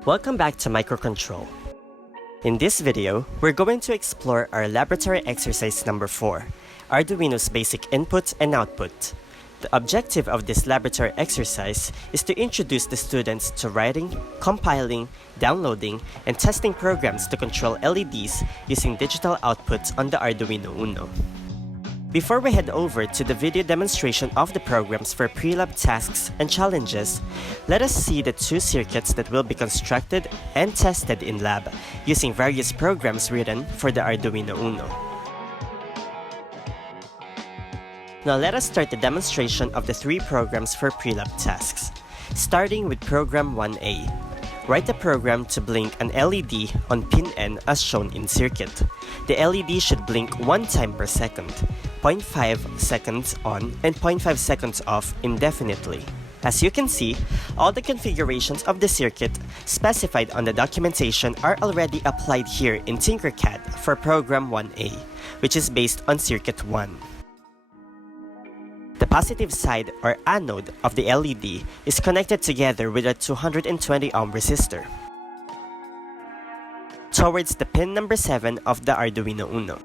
Welcome back to Microcontrol. In this video, we're going to explore our laboratory exercise number 4, Arduino's basic input and output. The objective of this laboratory exercise is to introduce the students to writing, compiling, downloading, and testing programs to control LEDs using digital outputs on the Arduino Uno. Before we head over to the video demonstration of the programs for pre-lab tasks and challenges, let us see the two circuits that will be constructed and tested in lab using various programs written for the Arduino Uno. Now let us start the demonstration of the three programs for pre-lab tasks, starting with program 1A. Write a program to blink an LED on pin N as shown in circuit. The LED should blink 1 time per second, 0.5 seconds on and 0.5 seconds off indefinitely. As you can see, all the configurations of the circuit specified on the documentation are already applied here in Tinkercad for program 1A, which is based on circuit 1. The positive side or anode of the LED is connected together with a 220 ohm resistor towards the pin number 7 of the Arduino Uno.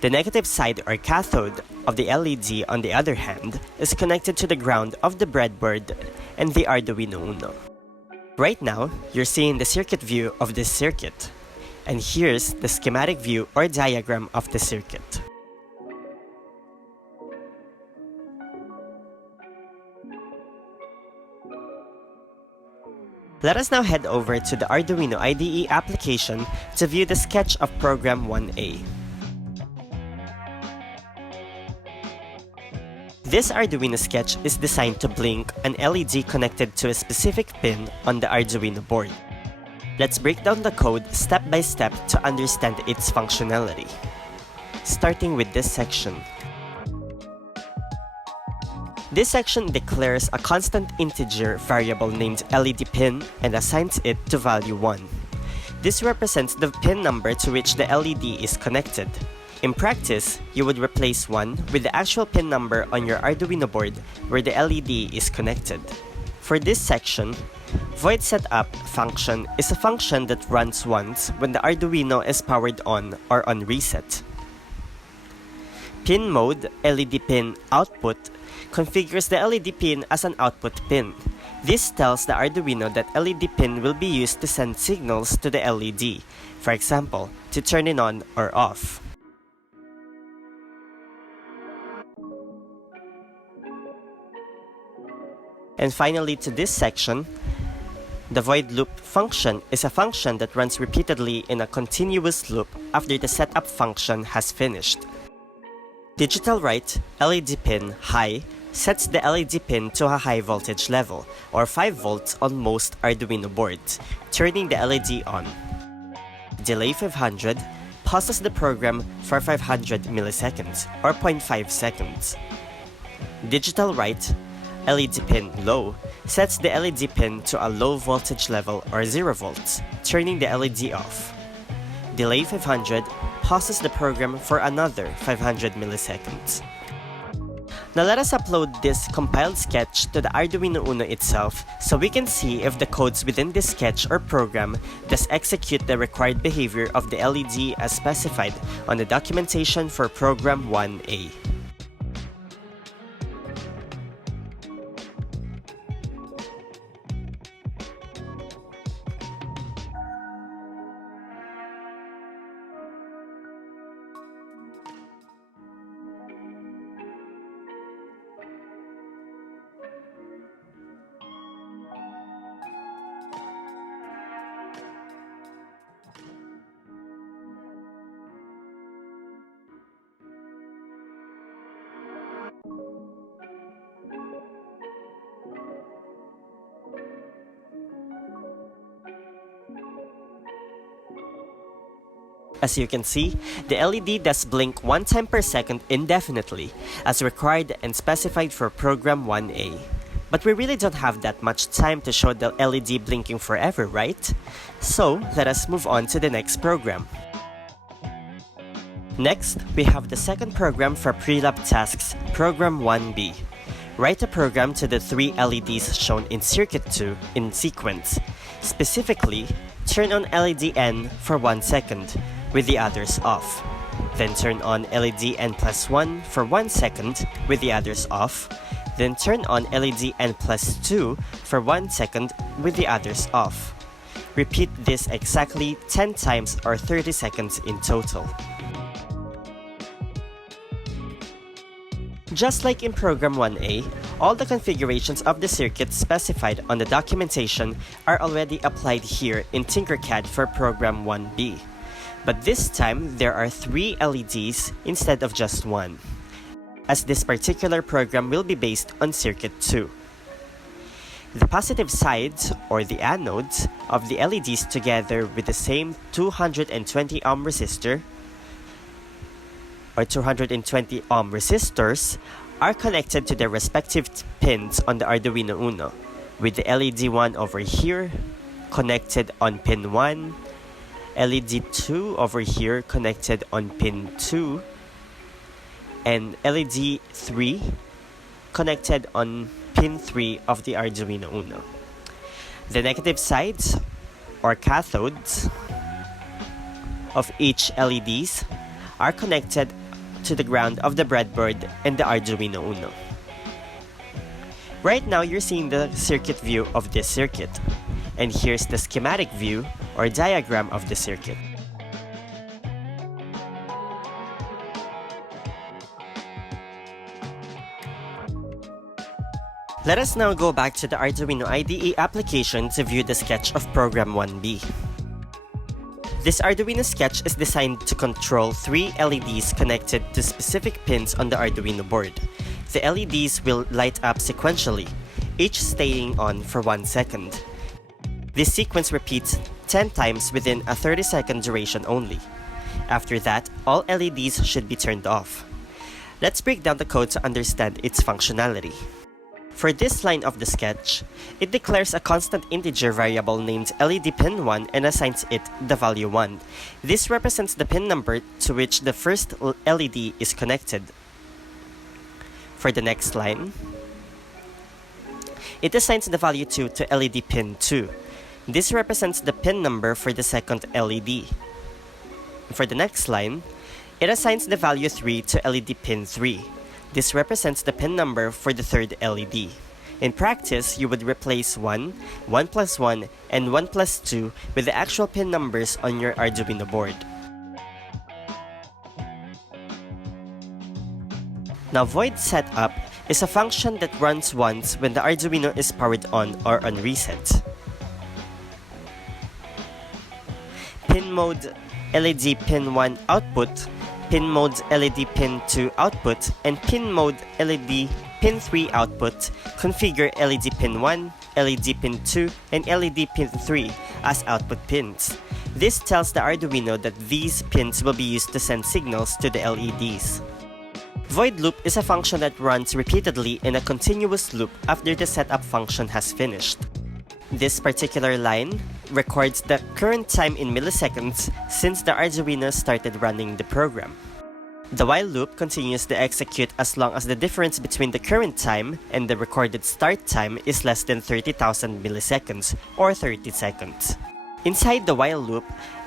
The negative side or cathode of the LED, on the other hand, is connected to the ground of the breadboard and the Arduino Uno. Right now, you're seeing the circuit view of this circuit, and here's the schematic view or diagram of the circuit. Let us now head over to the Arduino IDE application to view the sketch of program 1A. This Arduino sketch is designed to blink an LED connected to a specific pin on the Arduino board. Let's break down the code step by step to understand its functionality. Starting with this section. This section declares a constant integer variable named LED pin and assigns it to value 1. This represents the pin number to which the LED is connected. In practice, you would replace 1 with the actual pin number on your Arduino board where the LED is connected. For this section, void setup function is a function that runs once when the Arduino is powered on or on reset. Pin mode LED pin output configures the LED pin as an output pin. This tells the Arduino that LED pin will be used to send signals to the LED, for example, to turn it on or off. And finally, to this section, the void loop function is a function that runs repeatedly in a continuous loop after the setup function has finished. Digital write LED pin high sets the LED pin to a high voltage level, or 5 volts on most Arduino boards, turning the LED on. Delay 500 pauses the program for 500 milliseconds, or 0.5 seconds. Digital write LED pin low sets the LED pin to a low voltage level, or 0 volts, turning the LED off. Delay 500 pauses the program for another 500 milliseconds. Now let us upload this compiled sketch to the Arduino Uno itself so we can see if the codes within this sketch or program does execute the required behavior of the LED as specified on the documentation for program 1A. As you can see, the LED does blink 1 time per second indefinitely, as required and specified for program 1A. But we really don't have that much time to show the LED blinking forever, right? So, let us move on to the next program. Next, we have the second program for pre-lab tasks, program 1B. Write a program to the 3 LEDs shown in Circuit 2 in sequence. Specifically, turn on LED N for 1 second, with the others off. Then turn on LED N+1 for 1 second, with the others off. Then turn on LED N+2 for 1 second, with the others off. Repeat this exactly 10 times or 30 seconds in total. Just like in Program 1A, all the configurations of the circuit specified on the documentation are already applied here in Tinkercad for Program 1B. But this time, there are 3 LEDs instead of just 1, as this particular program will be based on Circuit 2. The positive sides, or the anodes, of the LEDs together with the same 220 ohm resistor, or 220 ohm resistors, are connected to their respective pins on the Arduino Uno, with the LED 1 over here connected on pin 1, LED 2 over here connected on pin 2, and LED 3 connected on pin 3 of the Arduino Uno. The negative sides, or cathodes, of each LEDs are connected to the ground of the breadboard and the Arduino Uno. Right now, you're seeing the circuit view of this circuit, and here's the schematic view or diagram of the circuit. Let us now go back to the Arduino IDE application to view the sketch of Program 1B. This Arduino sketch is designed to control 3 LEDs connected to specific pins on the Arduino board. The LEDs will light up sequentially, each staying on for 1 second. This sequence repeats 10 times within a 30-second duration only. After that, all LEDs should be turned off. Let's break down the code to understand its functionality. For this line of the sketch, it declares a constant integer variable named LED pin 1 and assigns it the value 1. This represents the pin number to which the first LED is connected. For the next line, it assigns the value 2 to LED pin 2. This represents the pin number for the second LED. For the next line, it assigns the value 3 to LED pin 3. This represents the pin number for the third LED. In practice, you would replace 1, 1 plus 1, and 1 plus 2 with the actual pin numbers on your Arduino board. Now, void setup is a function that runs once when the Arduino is powered on or on reset. Pin mode LED pin 1 output, pin mode LED pin 2 output, and pin mode LED pin 3 output configure LED pin 1, LED pin 2, and LED pin 3 as output pins. This tells the Arduino that these pins will be used to send signals to the LEDs. Void loop is a function that runs repeatedly in a continuous loop after the setup function has finished. This particular line records the current time in milliseconds since the Arduino started running the program. The while loop continues to execute as long as the difference between the current time and the recorded start time is less than 30,000 milliseconds or 30 seconds. Inside the while loop,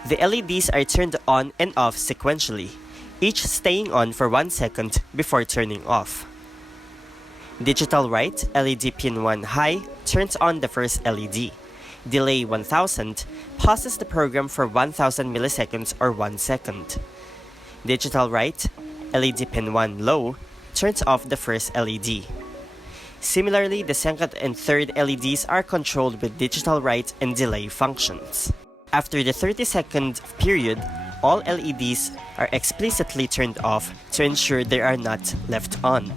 the LEDs are turned on and off sequentially, each staying on for 1 second before turning off. Digital write LED pin 1 high turns on the first LED. Delay 1000 pauses the program for 1000 milliseconds or 1 second. Digital write LED pin 1 low turns off the first LED. Similarly, the second and third LEDs are controlled with digital write and delay functions. After the 30-second period, all LEDs are explicitly turned off to ensure they are not left on.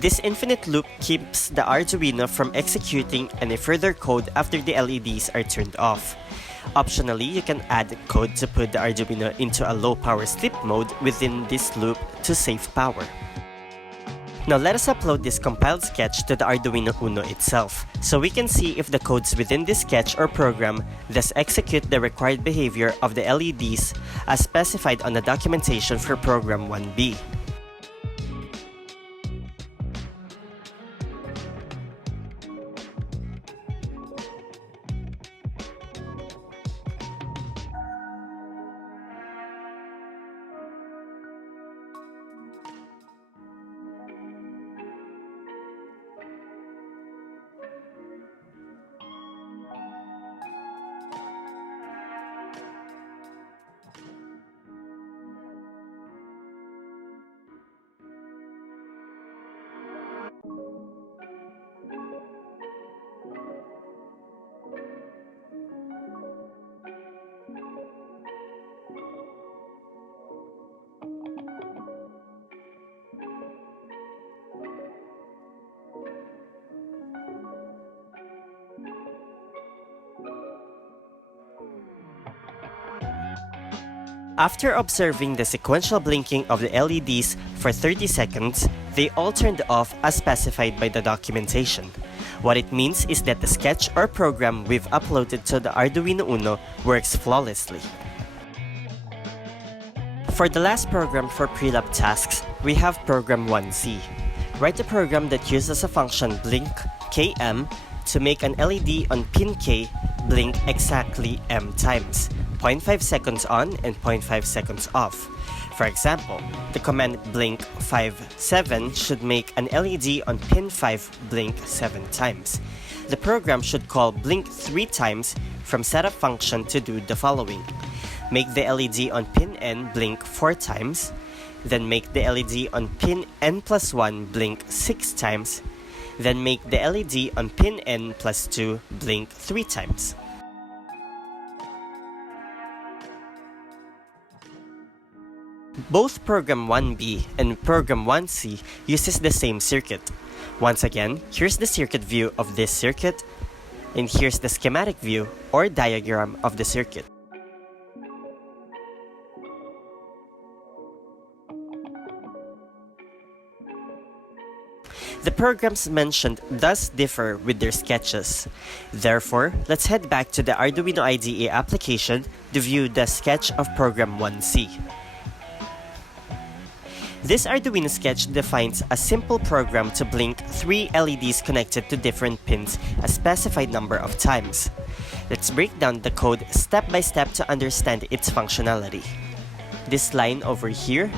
This infinite loop keeps the Arduino from executing any further code after the LEDs are turned off. Optionally, you can add code to put the Arduino into a low power sleep mode within this loop to save power. Now let us upload this compiled sketch to the Arduino Uno itself, so we can see if the codes within this sketch or program thus execute the required behavior of the LEDs as specified on the documentation for Program 1B. After observing the sequential blinking of the LEDs for 30 seconds, they all turned off as specified by the documentation. What it means is that the sketch or program we've uploaded to the Arduino Uno works flawlessly. For the last program for pre-lab tasks, we have program 1C. Write a program that uses a function blink km to make an LED on pin K blink exactly m times, 0.5 seconds on and 0.5 seconds off. For example, the command blink 57 should make an LED on pin 5 blink 7 times. The program should call blink 3 times from setup function to do the following. Make the LED on pin N blink 4 times, then make the LED on pin N plus 1 blink 6 times, then make the LED on pin N plus 2 blink 3 times. Both program 1B and program 1C uses the same circuit. Once again, here's the circuit view of this circuit, and here's the schematic view or diagram of the circuit. The programs mentioned does differ with their sketches. Therefore, let's head back to the Arduino IDE application to view the sketch of program 1C. This Arduino sketch defines a simple program to blink 3 LEDs connected to different pins a specified number of times. Let's break down the code step by step to understand its functionality. This line over here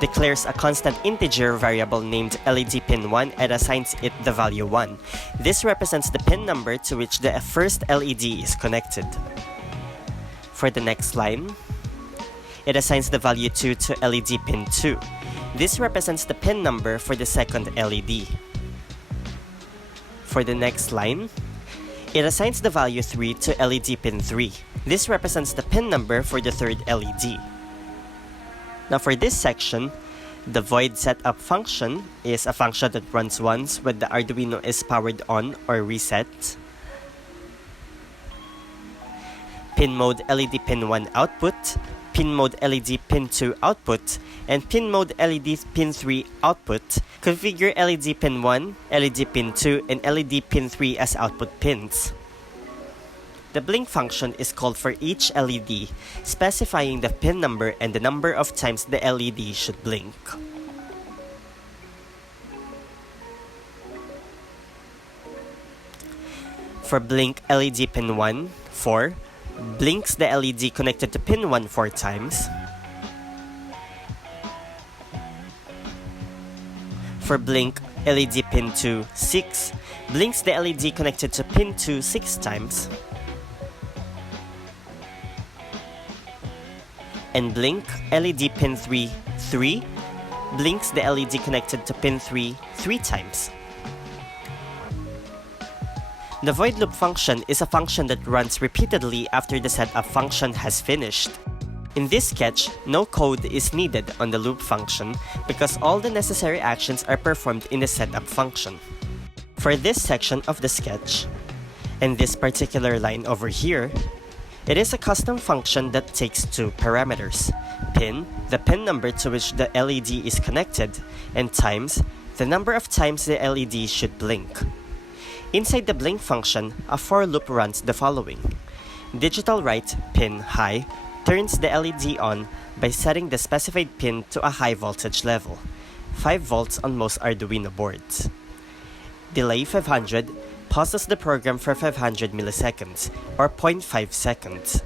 declares a constant integer variable named LED pin 1 and assigns it the value 1. This represents the pin number to which the first LED is connected. For the next line, it assigns the value 2 to LED pin 2. This represents the pin number for the second LED. For the next line, it assigns the value 3 to LED pin 3. This represents the pin number for the third LED. Now for this section, the void setup function is a function that runs once when the Arduino is powered on or reset. Pin mode LED pin 1 output, pin mode LED pin 2 output, and pin mode LED pin 3 output. Configure LED pin 1, LED pin 2, and LED pin 3 as output pins. The blink function is called for each LED, specifying the pin number and the number of times the LED should blink. For blink LED pin 1, 4, blinks the LED connected to pin 1 4 times. For blink LED pin 2, 6, blinks the LED connected to pin 2 6 times. And blink LED pin 3, 3, blinks the LED connected to pin 3 3 times. The void loop function is a function that runs repeatedly after the setup function has finished. In this sketch, no code is needed on the loop function because all the necessary actions are performed in the setup function. For this section of the sketch, and this particular line over here, it is a custom function that takes two parameters: pin, the pin number to which the LED is connected, and times, the number of times the LED should blink. Inside the blink function, a for loop runs the following. Digital write pin high turns the LED on by setting the specified pin to a high voltage level, 5 volts on most Arduino boards. Delay 500 pauses the program for 500 milliseconds, or 0.5 seconds.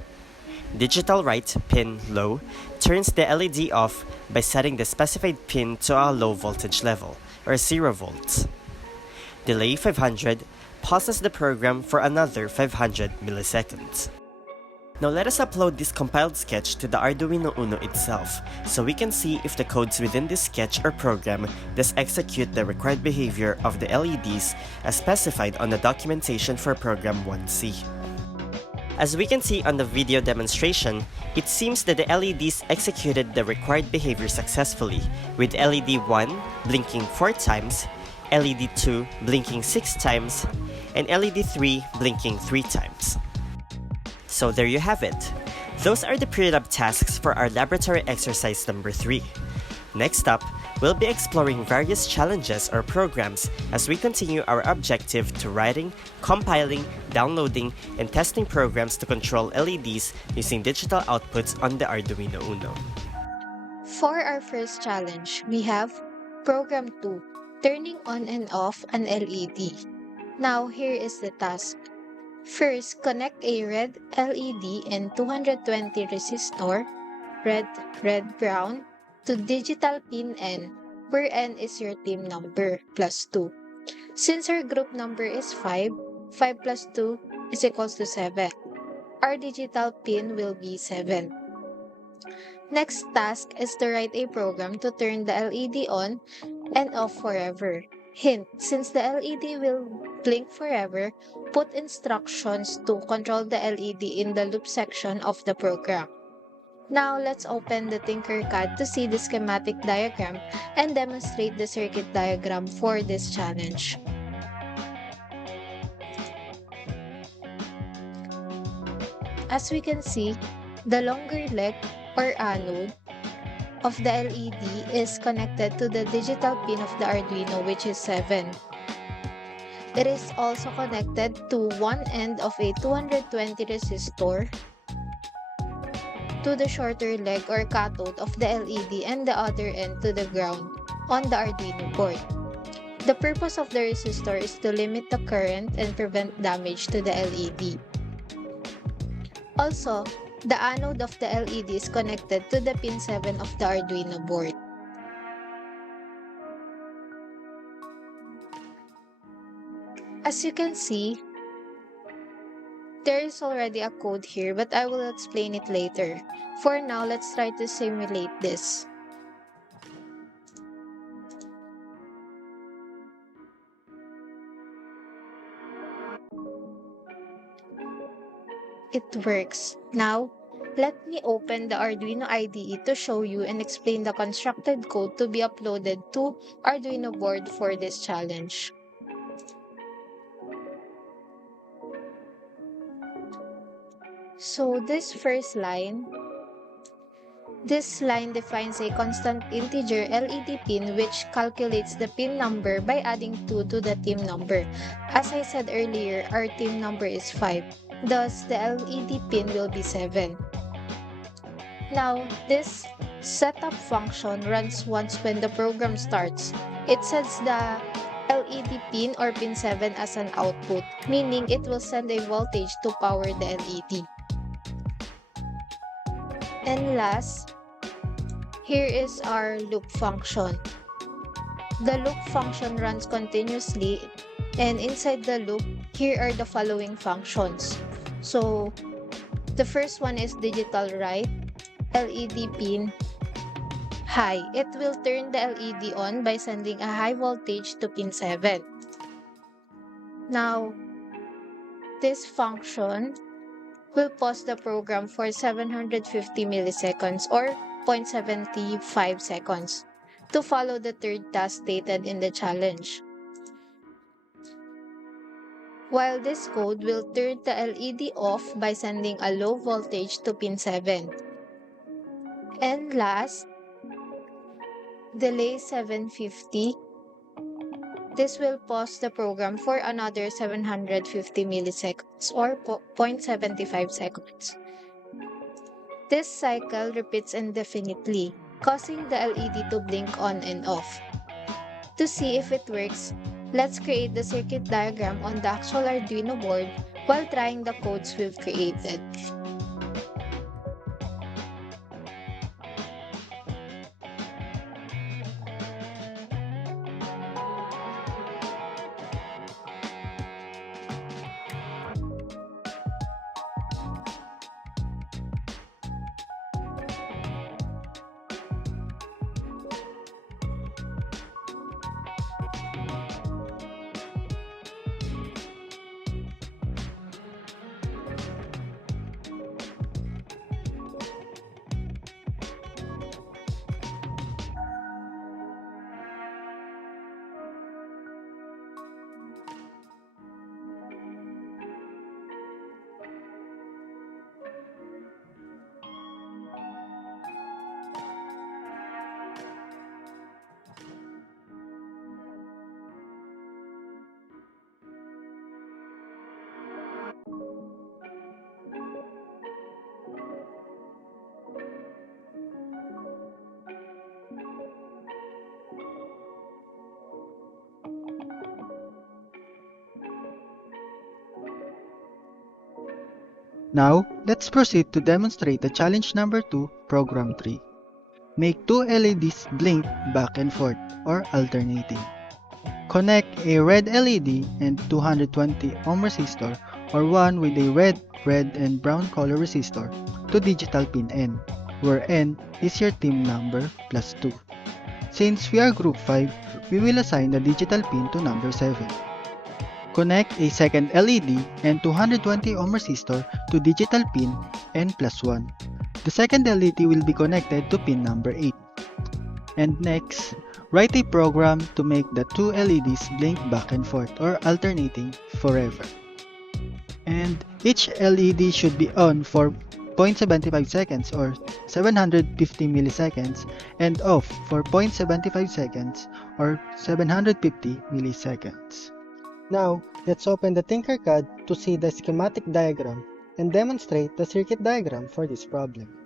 Digital write pin low turns the LED off by setting the specified pin to a low voltage level, or 0 volts. Delay 500 pauses the program for another 500 milliseconds. Now let us upload this compiled sketch to the Arduino Uno itself, so we can see if the codes within this sketch or program does execute the required behavior of the LEDs as specified on the documentation for program 1C. As we can see on the video demonstration, it seems that the LEDs executed the required behavior successfully, with LED 1 blinking 4 times, LED 2 blinking 6 times, and LED 3 blinking 3 times. So there you have it. Those are the pre-lab tasks for our laboratory exercise number 3. Next up, we'll be exploring various challenges or programs as we continue our objective to writing, compiling, downloading, and testing programs to control LEDs using digital outputs on the Arduino Uno. For our first challenge, we have Program 2, turning on and off an LED. Now, here is the task. First, connect a red LED and 220 resistor, red, brown, to digital pin N, where N is your team number, plus 2. Since our group number is 5, 5 plus 2 is equals to 7. Our digital pin will be 7. Next task is to write a program to turn the LED on and off forever. Hint, since the LED will blink forever, put instructions to control the LED in the loop section of the program. Now, let's open the Tinkercad to see the schematic diagram and demonstrate the circuit diagram for this challenge. As we can see, the longer leg or anode of the LED is connected to the digital pin of the Arduino, which is 7. It is also connected to one end of a 220 resistor to the shorter leg or cathode of the LED and the other end to the ground on the Arduino board. The purpose of the resistor is to limit the current and prevent damage to the LED. Also, the anode of the LED is connected to the pin 7 of the Arduino board. As you can see, there is already a code here, but I will explain it later. For now, let's try to simulate this. It works. Now, let me open the Arduino IDE to show you and explain the constructed code to be uploaded to Arduino board for this challenge. So this first line, defines a constant integer LED pin which calculates the pin number by adding 2 to the team number. As I said earlier, our team number is 5. Thus, the LED pin will be 7. Now, this setup function runs once when the program starts. It sets the LED pin or pin 7 as an output, meaning it will send a voltage to power the LED. And last, here is our loop function. The loop function runs continuously, and inside the loop, here are the following functions. So, the first one is digital write, LED pin high. It will turn the LED on by sending a high voltage to pin 7. Now, this function will pause the program for 750 milliseconds or 0.75 seconds to follow the third task stated in the challenge. While this code will turn the LED off by sending a low voltage to pin 7. And last, delay 750. This will pause the program for another 750 milliseconds or 0.75 seconds. This cycle repeats indefinitely, causing the LED to blink on and off. To see if it works, let's create the circuit diagram on the actual Arduino board while trying the codes we've created. Now, let's proceed to demonstrate the challenge number 2, program 3. Make two LEDs blink back and forth or alternating. Connect a red LED and 220 ohm resistor or one with a red, and brown color resistor to digital pin N, where N is your team number plus 2. Since we are group 5, we will assign the digital pin to number 7. Connect a second LED and 220 ohm resistor to digital pin N plus 1. The second LED will be connected to pin number 8. And next, write a program to make the two LEDs blink back and forth or alternating forever. And each LED should be on for 0.75 seconds or 750 milliseconds and off for 0.75 seconds or 750 milliseconds. Now, let's open the Tinkercad to see the schematic diagram and demonstrate the circuit diagram for this problem.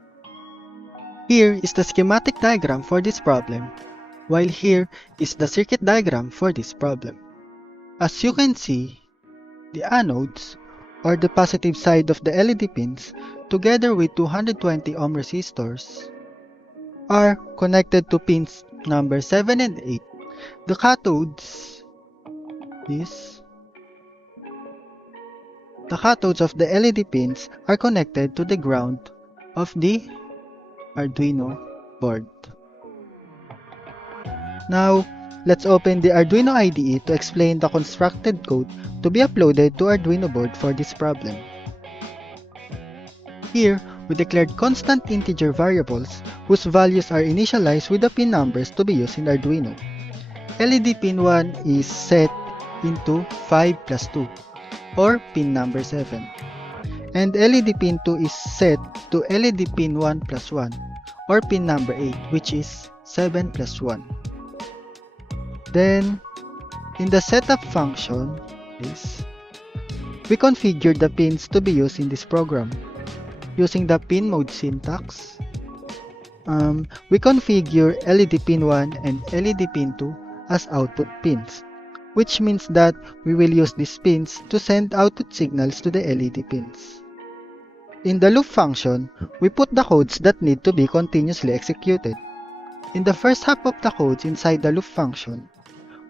Here is the schematic diagram for this problem, while here is the circuit diagram for this problem. As you can see, the anodes, or the positive side of the LED pins, together with 220 ohm resistors, are connected to pins number 7 and 8. The cathodes, the cathodes of the LED pins are connected to the ground of the Arduino board. Now, let's open the Arduino IDE to explain the constructed code to be uploaded to Arduino board for this problem. Here, we declared constant integer variables whose values are initialized with the pin numbers to be used in Arduino. LED pin 1 is set into 5 plus 2, or pin number 7. And LED pin 2 is set to LED pin 1 plus 1, or pin number 8, which is 7 plus 1. Then, in the setup function, we configure the pins to be used in this program. Using the pin mode syntax, we configure LED pin 1 and LED pin 2 as output pins, which means that we will use these pins to send output signals to the LED pins. In the loop function, we put the codes that need to be continuously executed. In the first half of the codes inside the loop function,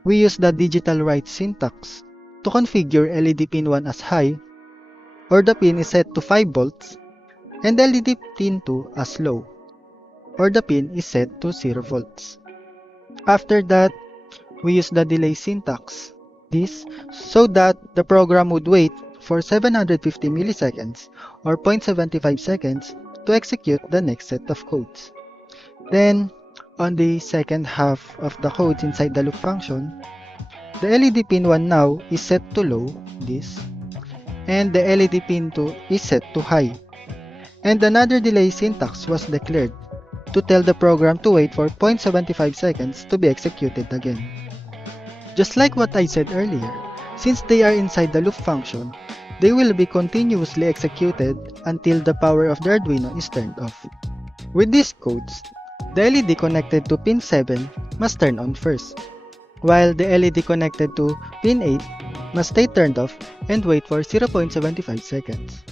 we use the digital write syntax to configure LED pin 1 as high, or the pin is set to 5 volts, and LED pin 2 as low, or the pin is set to 0 volts. After that, we use the delay syntax, so that the program would wait for 750 milliseconds or 0.75 seconds to execute the next set of codes. Then, on the second half of the codes inside the loop function, the LED pin 1 now is set to low, and the LED pin 2 is set to high. And another delay syntax was declared to tell the program to wait for 0.75 seconds to be executed again. Just like what I said earlier, since they are inside the loop function, they will be continuously executed until the power of the Arduino is turned off. With these codes, the LED connected to pin 7 must turn on first, while the LED connected to pin 8 must stay turned off and wait for 0.75 seconds.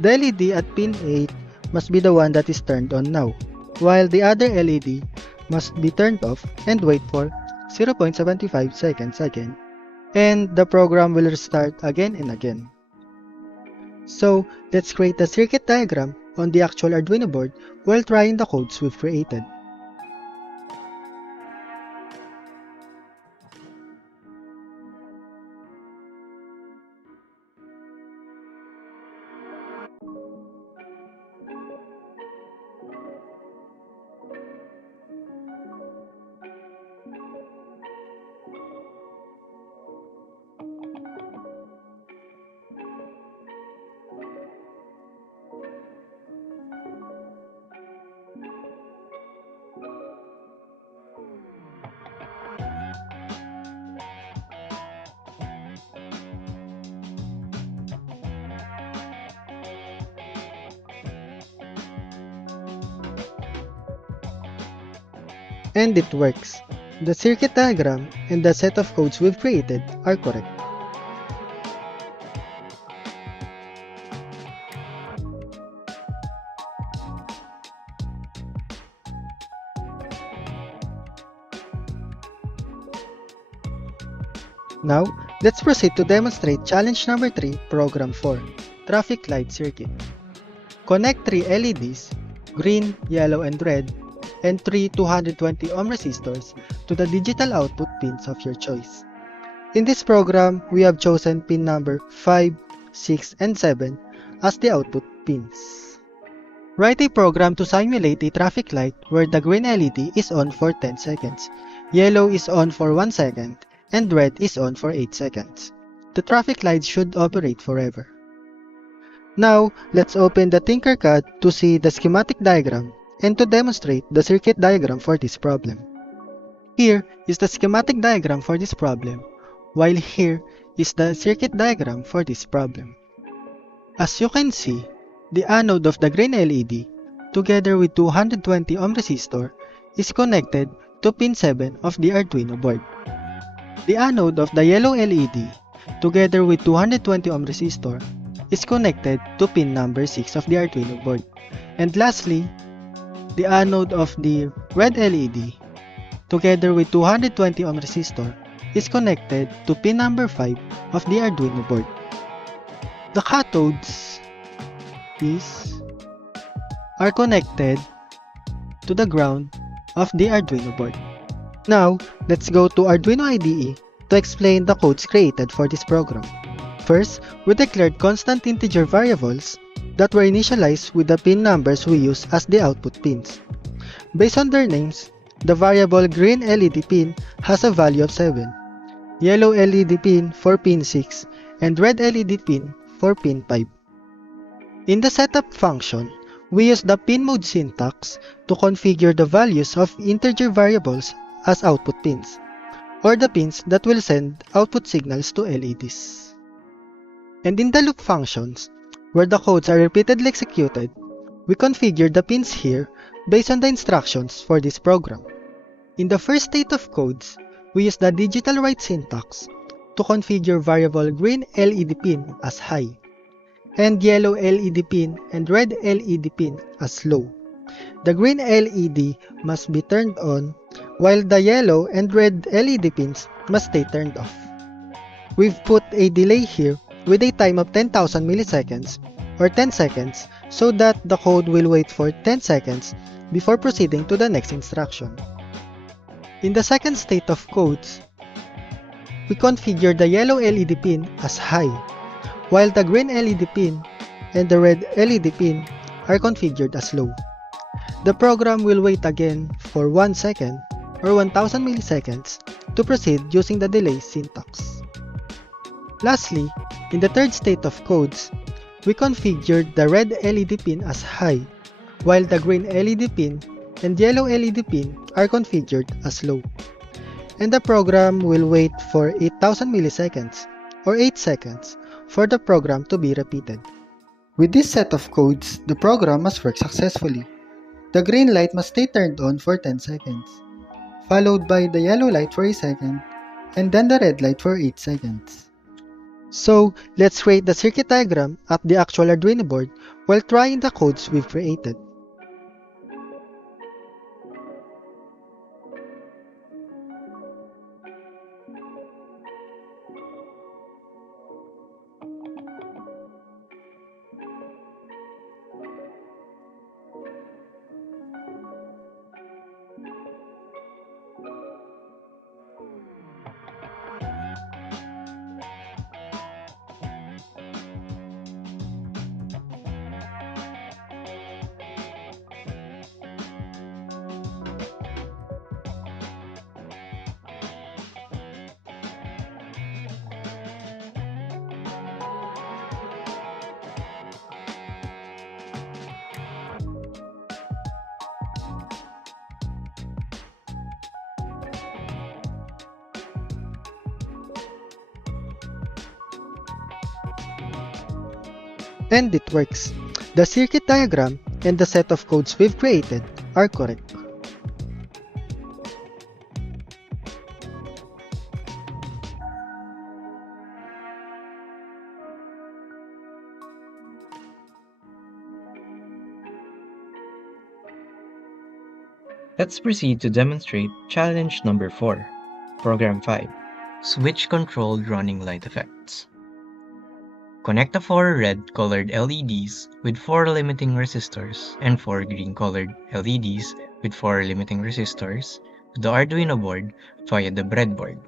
The LED at pin 8 must be the one that is turned on now, while the other LED must be turned off and wait for 0.75 seconds again, and the program will restart again and again. So, let's create a circuit diagram on the actual Arduino board while trying the codes we've created. And it works. The circuit diagram and the set of codes we've created are correct. Now, let's proceed to demonstrate challenge number 3, program 4, traffic light circuit. Connect 3 LEDs, green, yellow, and red, and 3 220 ohm resistors to the digital output pins of your choice. In this program, we have chosen pin number 5, 6, and 7 as the output pins. Write a program to simulate a traffic light where the green LED is on for 10 seconds, yellow is on for 1 second, and red is on for 8 seconds. The traffic lights should operate forever. Now, let's open the Tinkercad to see the schematic diagram and to demonstrate the circuit diagram for this problem. Here is the schematic diagram for this problem, while here is the circuit diagram for this problem. As you can see, the anode of the green LED, together with 220 ohm resistor, is connected to pin 7 of the Arduino board. The anode of the yellow LED, together with 220 ohm resistor, is connected to pin number 6 of the Arduino board. And lastly, the anode of the red LED, together with 220 ohm resistor, is connected to pin number 5 of the Arduino board. The cathodes are connected to the ground of the Arduino board. Now, let's go to Arduino IDE to explain the codes created for this program. First, we declared constant integer variables that were initialized with the pin numbers we use as the output pins. Based on their names, the variable green LED pin has a value of 7, yellow LED pin for pin 6, and red LED pin for pin 5. In the setup function, we use the pin mode syntax to configure the values of integer variables as output pins, or the pins that will send output signals to LEDs. And in the loop functions, where the codes are repeatedly executed, we configure the pins here based on the instructions for this program. In the first state of codes, we use the digital write syntax to configure variable green LED pin as high, and yellow LED pin and red LED pin as low. The green LED must be turned on, while the yellow and red LED pins must stay turned off. We've put a delay here with a time of 10,000 milliseconds or 10 seconds so that the code will wait for 10 seconds before proceeding to the next instruction. In the second state of codes, we configure the yellow LED pin as high, while the green LED pin and the red LED pin are configured as low. The program will wait again for 1 second or 1000 milliseconds to proceed using the delay syntax. Lastly, in the third state of codes, we configured the red LED pin as high, while the green LED pin and yellow LED pin are configured as low. And the program will wait for 8000 milliseconds or 8 seconds for the program to be repeated. With this set of codes, the program must work successfully. The green light must stay turned on for 10 seconds, followed by the yellow light for a second, and then the red light for 8 seconds. So, let's create the circuit diagram at the actual Arduino board while trying the codes we've created. And it works. The circuit diagram and the set of codes we've created are correct. Let's proceed to demonstrate challenge number 4, program 5, switch-controlled running light effects. Connect the 4 red-colored LEDs with 4 limiting resistors and 4 green-colored LEDs with 4 limiting resistors to the Arduino board via the breadboard.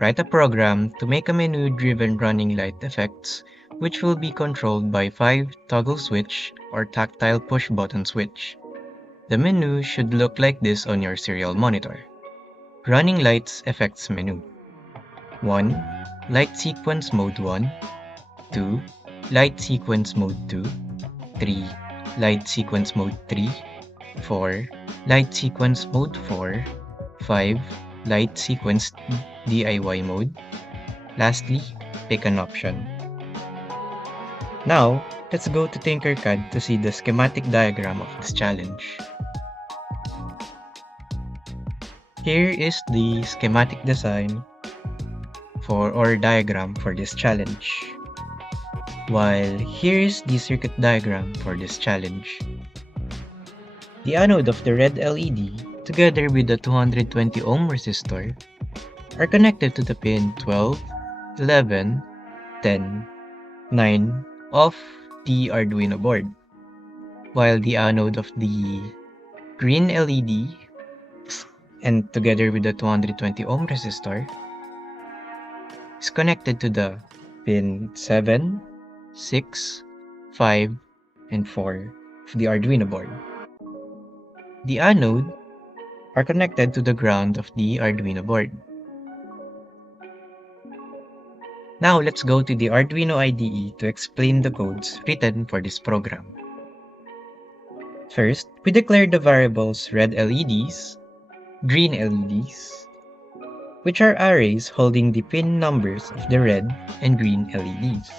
Write a program to make a menu-driven running light effects which will be controlled by 5 toggle switch or tactile push button switch. The menu should look like this on your serial monitor. Running lights effects menu. 1. Light sequence mode 1. 2. Light sequence mode 2. 3. Light sequence mode 3. 4. Light sequence mode 4. 5. Light sequence DIY mode. Lastly, pick an option. Now, let's go to Tinkercad to see the schematic diagram of this challenge. Here is the schematic design or diagram for this challenge. While here is the circuit diagram for this challenge. The anode of the red LED together with the 220 ohm resistor are connected to the pin 12, 11, 10, 9 of the Arduino board, while the anode of the green LED and together with the 220 ohm resistor is connected to the pin 7, 6, 5, and 4 of the Arduino board. The anode are connected to the ground of the Arduino board. Now let's go to the Arduino IDE to explain the codes written for this program. First, we declare the variables red LEDs, green LEDs, which are arrays holding the pin numbers of the red and green LEDs.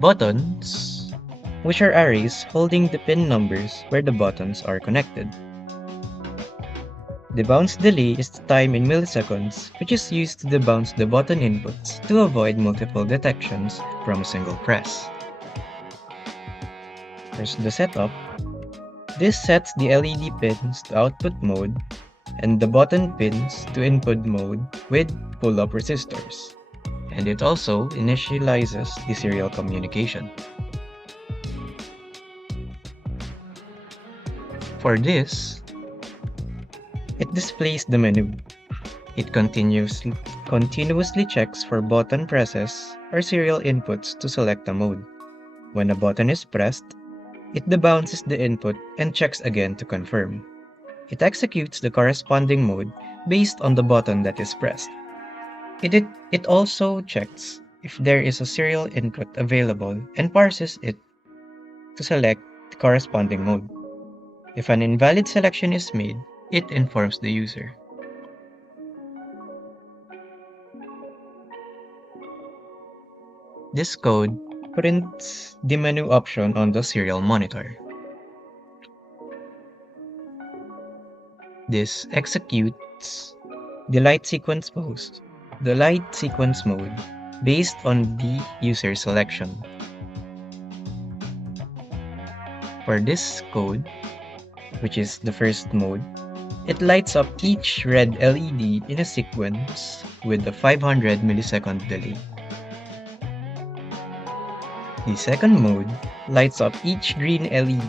Buttons, which are arrays holding the pin numbers where the buttons are connected. The bounce delay is the time in milliseconds which is used to debounce the button inputs to avoid multiple detections from a single press. First, the setup. This sets the LED pins to output mode and the button pins to input mode with pull-up resistors. And it also initializes the serial communication. For this, it displays the menu. It continuously checks for button presses or serial inputs to select a mode. When a button is pressed, it debounces the input and checks again to confirm. It executes the corresponding mode based on the button that is pressed. It also checks if there is a serial input available and parses it to select the corresponding mode. If an invalid selection is made, it informs the user. This code prints the menu option on the serial monitor. This executes the light sequence mode based on the user selection. For this code, which is the first mode, it lights up each red LED in a sequence with a 500 millisecond delay. The second mode lights up each green LED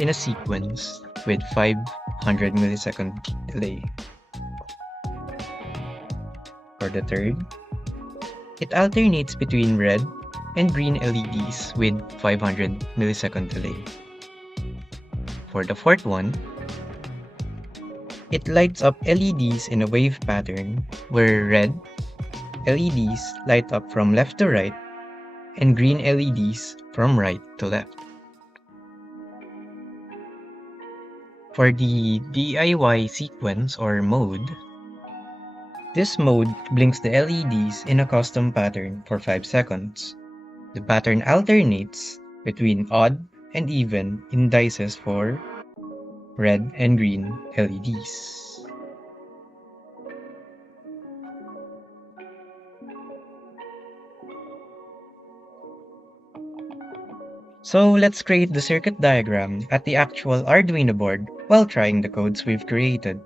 in a sequence with 500 millisecond delay. For the third, it alternates between red and green LEDs with 500 millisecond delay. For the fourth one, it lights up LEDs in a wave pattern where red LEDs light up from left to right and green LEDs from right to left. For the DIY sequence or mode, this mode blinks the LEDs in a custom pattern for 5 seconds. The pattern alternates between odd and even indices for red and green LEDs. So let's create the circuit diagram at the actual Arduino board while trying the codes we've created.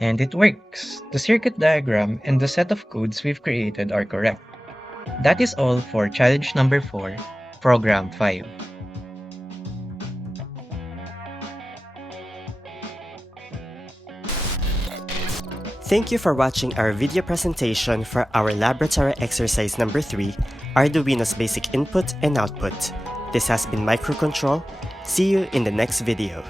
And it works! The circuit diagram and the set of codes we've created are correct. That is all for challenge number 4, program 5. Thank you for watching our video presentation for our laboratory exercise number 3, Arduino's basic input and output. This has been Microcontrol. See you in the next video.